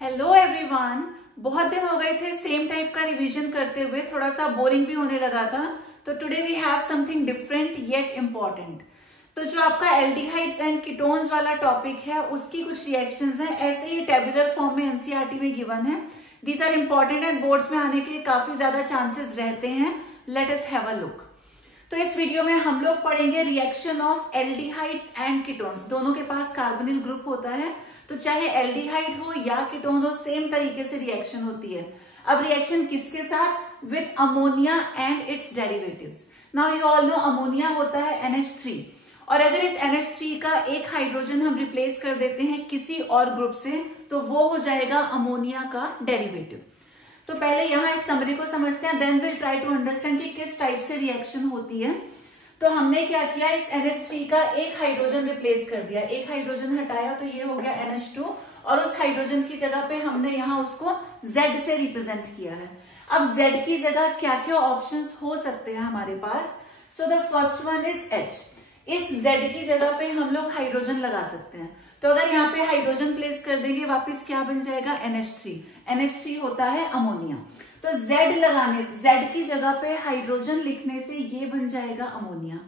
Hello everyone. बहुत दिन हो गए थे सेम टाइप का रिवीजन करते हुए, थोड़ा सा बोरिंग भी होने लगा था। तो today we have something different yet important. तो जो आपका एल्डिहाइड्स एंड कीटोन्स वाला टॉपिक है उसकी कुछ रिएक्शंस हैं, ऐसे ही टेबुलर फॉर्म में एनसीईआरटी में गिवन है। These are important and boards में आने के काफी ज्यादा चांसेस रहते हैं। Let us have a look. तो इस वीडियो में हम लोग पढ़ेंगे reaction of aldehydes and ketones. दोनों के पास कार्बोनिल ग्रुप होता है, तो चाहे एल्डिहाइड हो या कीटोन हो, सेम तरीके से रिएक्शन होती है। अब रिएक्शन किसके साथ? With ammonia and it's derivatives. Now you all know ammonia होता है NH3, और अगर इस NH3 का एक हाइड्रोजन हम रिप्लेस कर देते हैं किसी और ग्रुप से तो वो हो जाएगा अमोनिया का डेरिवेटिव। तो पहले यहाँ इस समरी को समझते हैं, then will try to understand कि किस टाइप से रिएक्शन होती है। तो हमने क्या किया, इस NH3 का एक हाइड्रोजन रिप्लेस कर दिया, एक हाइड्रोजन हटाया तो ये हो गया NH2, और उस हाइड्रोजन की जगह पे हमने यहाँ उसको Z से रिप्रेजेंट किया है। अब Z की जगह क्या क्या ऑप्शंस हो सकते हैं हमारे पास? So the first one is H। इस Z की जगह पे हम लोग हाइड्रोजन लगा सकते हैं। तो अगर यहाँ पे हाइड्रोजन प्लेस कर देंगे, वापस क्या बन जाएगा? NH3। NH3 होता है अमोनिया। तो Z लगाने से, Z की जगह पे हाइड्रोजन लिखने से ये बन जाएगा अमोनिया।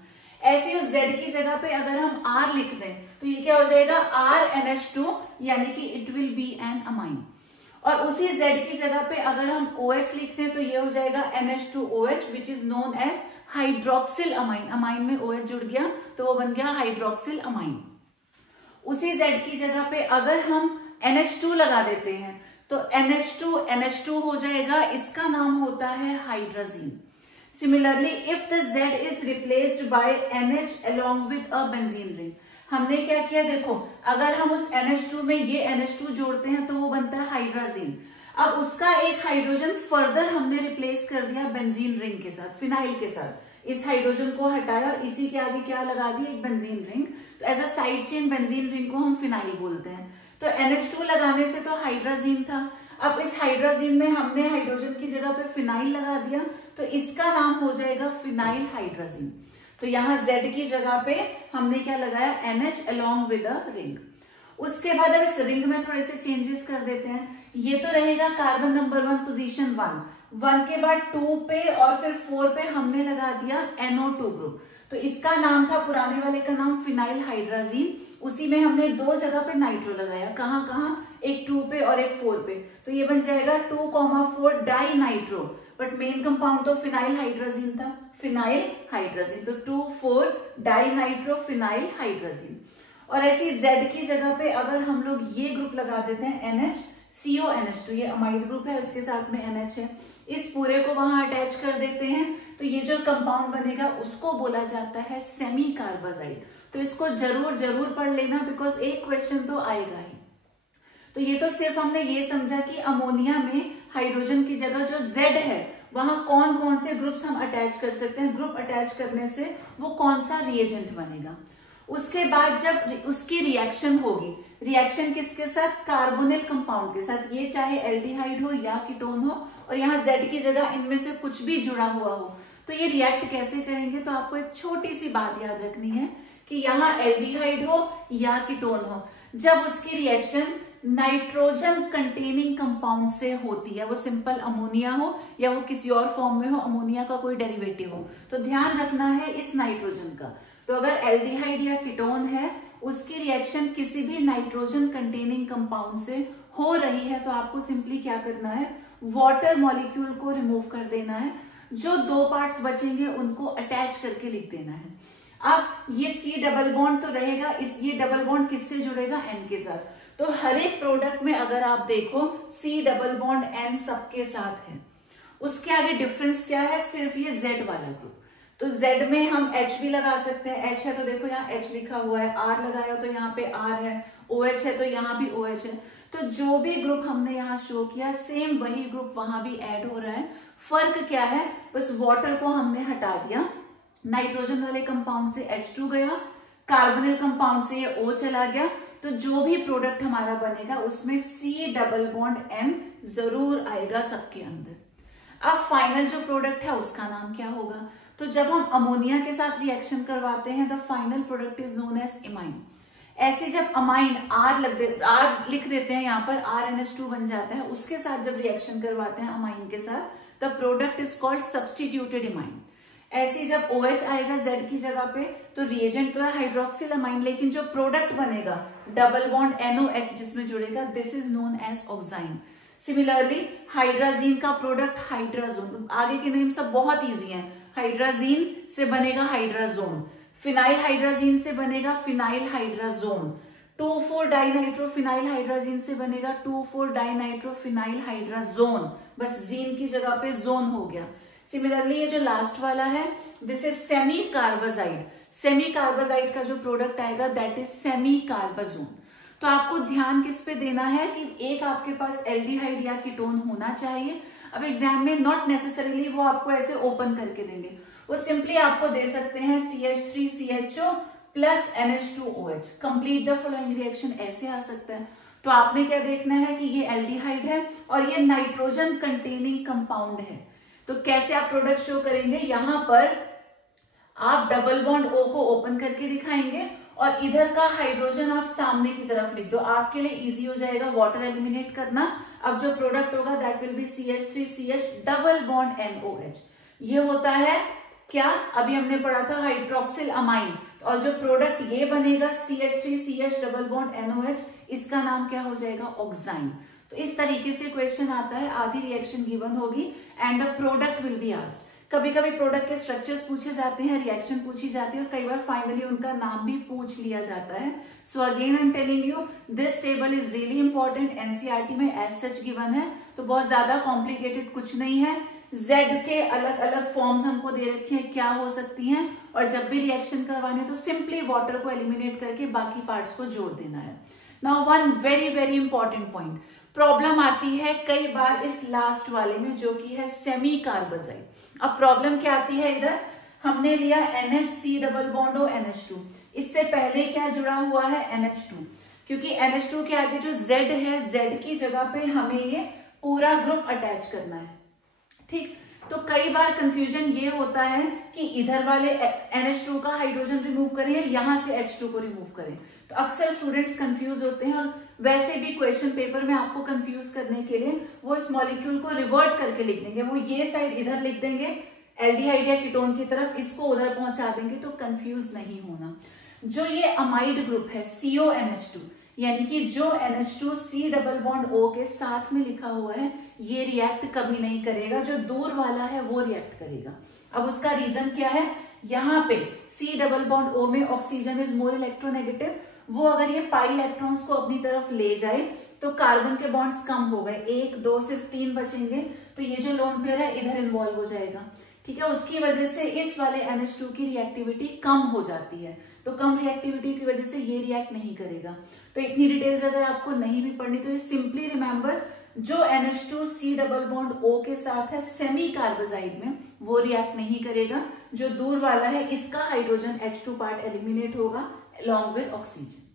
ऐसे उस Z की जगह पे अगर हम R लिख दें तो ये क्या हो जाएगा? RNH2, यानी कि it will be an amine. और उसी Z की जगह पे अगर हम OH लिख दें तो ये हो जाएगा NH2OH, which is known as hydroxyl amine. Amine में OH जुड़ गया तो वो बन गया हाइड्रोक्सिल अमाइन। उसी Z की जगह पे अगर हम NH2 लगा देते हैं तो NH2 हो जाएगा, इसका नाम होता है hydrazine. Similarly if the Z is replaced by NH along with a benzene ring, हमने क्या किया? देखो, अगर हम उस NH2 में ये NH2 जोड़ते हैं तो वो बनता है हाइड्राजीन। अब उसका एक हाइड्रोजन फर्दर हमने रिप्लेस कर दिया बेंजीन रिंग के साथ, फिनाइल के साथ। इस हाइड्रोजन को हटाया और इसी के आगे क्या लगा दी? एक बेंजीन रिंग। तो as a side chain benzene ring को हम फिनाइल बोलते हैं। तो NH2 लगाने से तो हाइड्राजीन था, अब इस हाइड्राजीन में हमने हाइड्रोजन की जगह पे फिनाइल लगा दिया तो इसका नाम हो जाएगा फिनाइल हाइड्राजीन। तो यहाँ Z की जगह पे हमने क्या लगाया? NH along with a ring। उसके बाद अब इस रिंग में थोड़े से चेंजेस कर देते हैं। ये तो रहेगा कार्बन नंबर 1 पोजीशन 1 के बाद 2 पे और फिर 4 पे हमने लगा दिया NO2 ग्रुप। तो इसका नाम था, पुराने वाले का नाम फिनाइल हाइड्राजीन। उसी में हमने दो जगह पे नाइट्रो लगाया, कहाँ कहाँ? एक 2 पे और एक 4 पे। तो ये बन जाएगा 2,4 dinitro, but main compound तो फिनाइल हाइड्राजीन था, फिनाइल हाइड्राजीन। तो 2,4 डाई नाइट्रो फिनाइल हाइड्राजीन। और ऐसी Z की जगह पे अगर हम लोग ये ग्रुप लगा देते हैं NHCONH2, ये अमाइड ग्रुप है, इसके साथ में NH है, इस पूरे को वहां अटैच कर देते हैं तो ये जो कंपाउंड बनेगा उसको बोला जाता है सेमी कार्बाजाइड। तो इसको जरूर जरूर पढ़ लेना, बिकॉज एक क्वेश्चन तो आएगा ही। तो ये तो सिर्फ हमने ये समझा कि अमोनिया में हाइड्रोजन की जगह जो Z है वहां कौन कौन से ग्रुप्स हम अटैच कर सकते हैं, ग्रुप अटैच करने से वो कौन सा रिएजेंट बनेगा। उसके बाद जब उसकी रिएक्शन होगी, रिएक्शन किसके साथ? कार्बोनिल कंपाउंड के साथ, ये चाहे एल्डिहाइड हो या कीटोन हो, और यहाँ Z की जगह इनमें से कुछ भी जुड़ा हुआ हो, तो ये रिएक्ट कैसे करेंगे? तो आपको एक छोटी सी बात याद रखनी है कि यहाँ एल्डिहाइड हो या कीटोन हो, जब उसकी रिएक्शन नाइट्रोजन कंटेनिंग कंपाउंड से होती है, वो सिंपल अमोनिया हो या वो किसी और फॉर्म में हो, अमोनिया का कोई डेरिवेटिव हो, तो ध्यान रखना है इस नाइट्रोजन का। तो अगर एल्डिहाइड या कीटोन है, उसकी रिएक्शन किसी भी नाइट्रोजन कंटेनिंग कंपाउंड से हो रही है, तो आपको सिंपली क्या करना है? वाटर मॉलिक्यूल को रिमूव कर देना है, जो 2 पार्ट्स बचेंगे उनको अटैच करके लिख देना है। अब ये C डबल बॉन्ड तो रहेगा, इस ये डबल बॉन्ड किससे जुड़ेगा? N के साथ। तो हर एक प्रोडक्ट में अगर आप देखो C डबल बॉन्ड N सबके साथ है। उसके आगे डिफरेंस क्या है? सिर्फ ये Z वाला ग्रुप। तो Z में हम H भी लगा सकते हैं, H है तो देखो यहाँ H लिखा हुआ है, R लगाया तो यहाँ पे R है, OH है तो यहाँ भी OH है। तो जो भी ग्रुप हमने यहाँ शो किया, सेम वही ग्रुप वहां भी ऐड हो रहा है। फर्क क्या है? बस वाटर को हमने हटा दिया, नाइट्रोजन वाले कंपाउंड से H2 गया, कार्बोनिल कंपाउंड से ये O चला गया, तो जो भी प्रोडक्ट हमारा बनेगा उसमें C डबल बॉन्ड N जरूर आएगा सबके अंदर। अब फाइनल जो प्रोडक्ट है उसका नाम क्या होगा? तो जब हम अमोनिया के साथ रिएक्शन करवाते हैं, the final product is known as imine. ऐसे जब अमाइन आर लिख देते हैं यहाँ पर, RNH2 बन जाता है, उसके साथ जब रिएक्शन करवाते हैं अमाइन के साथ, the product is called substituted amine. ऐसे जब OH आएगा Z की जगह पे, तो रिएजेंट तो है हाइड्रोक्सिल अमाइन, लेकिन जो प्रोडक्ट बनेगा डबल बॉन्ड NOH जिसमें जुड़ेगा, this is known as oxime. Similarly hydrazine का प्रोडक्ट हाइड्राजोन, आगे के नेम सब बहुत इजी हैं। हाइड्राजीन से बनेगा हाइड्राजोन, फिनाइल हाइड्राजीन से बनेगा फिनाइल हाइड्राजोन, 2,4-डाइनाइट्रोफिनाइल हाइड्राजीन से बनेगा 2,4-डाइनाइट्रोफिनाइल हाइड्राजोन, बस जीन की जगह पे जोन हो गया। सिमिलरली ये जो लास्ट वाला है, this is semi carbazide. Semi carbazide का जो प्रोडक्ट आएगा दैट इज सेमी कार्बाजोन। तो आपको ध्यान किस पे देना है कि एक आपके पास एल्डिहाइड या कीटोन होना चाहिए। अब एग्जाम में नॉट नेसेसरीली वो आपको ऐसे ओपन करके देंगे, वो सिंपली आपको दे सकते हैं CH3CHO plus NH2OH, complete the following reaction, ऐसे आ सकता है। तो आपने क्या देखना है कि ये एल्डिहाइड है और ये नाइट्रोजन कंटेनिंग कंपाउंड है। तो कैसे आप प्रोडक्ट शो करेंगे, यहां पर आप डबल बॉन्ड O को ओपन करके दिखाएंगे और इधर का हाइड्रोजन आप सामने की तरफ लिख दो, आपके लिए इजी हो जाएगा वाटर एलिमिनेट करना। अब जो प्रोडक्ट होगा that will be CH3CH double bond NOH। ये होता है क्या, अभी हमने पढ़ा था हाइड्रोक्सिल अमाइन, और जो प्रोडक्ट ये बनेगा CH3CH डबल बॉन्ड NOH, इसका नाम क्या हो जाएगा, ऑक्साइन। तो इस तरीके से क्वेश्चन आता है, आधी रिएक्शन गिवन होगी and the product will be asked. कभी कभी प्रोडक्ट के स्ट्रक्चर्स पूछे जाते हैं, रिएक्शन पूछी जाती है और कई बार फाइनली उनका नाम भी पूछ लिया जाता है। So again I am telling you this table is really important, NCERT में एज सच गिवन है, तो बहुत ज्यादा कॉम्प्लिकेटेड कुछ नहीं है। Z के अलग अलग फॉर्म्स हमको दे रखे हैं, क्या हो सकती हैं, और जब भी रिएक्शन करवाने तो सिंपली वाटर को एलिमिनेट करके बाकी पार्ट्स को जोड़ देना है। Now one very very important point, problem आती है कई बार इस लास्ट वाले में जो कि है सेमी कार्बाजाइड। अब प्रॉब्लम क्या आती है, इधर हमने लिया NHC double bond O NH2, इससे पहले क्या जुड़ा हुआ है NH2, क्योंकि NH2 के आगे जो Z है, Z की जगह पे हमें ये पूरा ग्रुप अटैच करना है, ठीक। तो कई बार कंफ्यूजन ये होता है कि इधर वाले NH2 का हाइड्रोजन रिमूव करें, यहां से H2 को रिमूव करें, तो अक्सर स्टूडेंट्स कंफ्यूज होते हैं। और वैसे भी क्वेश्चन पेपर में आपको कंफ्यूज करने के लिए वो इस मॉलिक्यूल को रिवर्ट करके लिख देंगे, वो ये साइड इधर लिख देंगे एल्डिहाइड या कीटोन की तरफ, इसको उधर पहुंचा देंगे, तो कंफ्यूज नहीं होना। जो ये अमाइड ग्रुप है CONH2, यानी कि जो NH2 C double bond O के साथ में लिखा हुआ है, ये रिएक्ट कभी नहीं करेगा, जो दूर वाला है वो रिएक्ट करेगा। अब उसका रीजन क्या है, यहाँ पे C डबल बॉन्ड O में ऑक्सीजन इज मोर इलेक्ट्रोनेगेटिव, वो अगर ये पाई इलेक्ट्रॉन्स को अपनी तरफ ले जाए तो कार्बन के बॉन्ड्स कम हो गए, 1 2 सिर्फ 3 बचेंगे, तो ये जो लोन पेयर है इधर इन्वॉल्व हो जाएगा, ठीक है। उसकी वजह से इस वाले NH2 की रिएक्टिविटी कम हो जाती है, तो कम रिएक्टिविटी की वजह से ये रिएक्ट नहीं करेगा। तो इतनी डिटेल्स अगर आपको नहीं भी पढ़नी तो ये सिंपली रिमेंबर, जो NH2 C double bond O के साथ है सेमी कार्बाजाइड में, वो रिएक्ट नहीं करेगा, जो दूर वाला है इसका हाइड्रोजन H2 पार्ट एलिमिनेट होगा along with oxygen।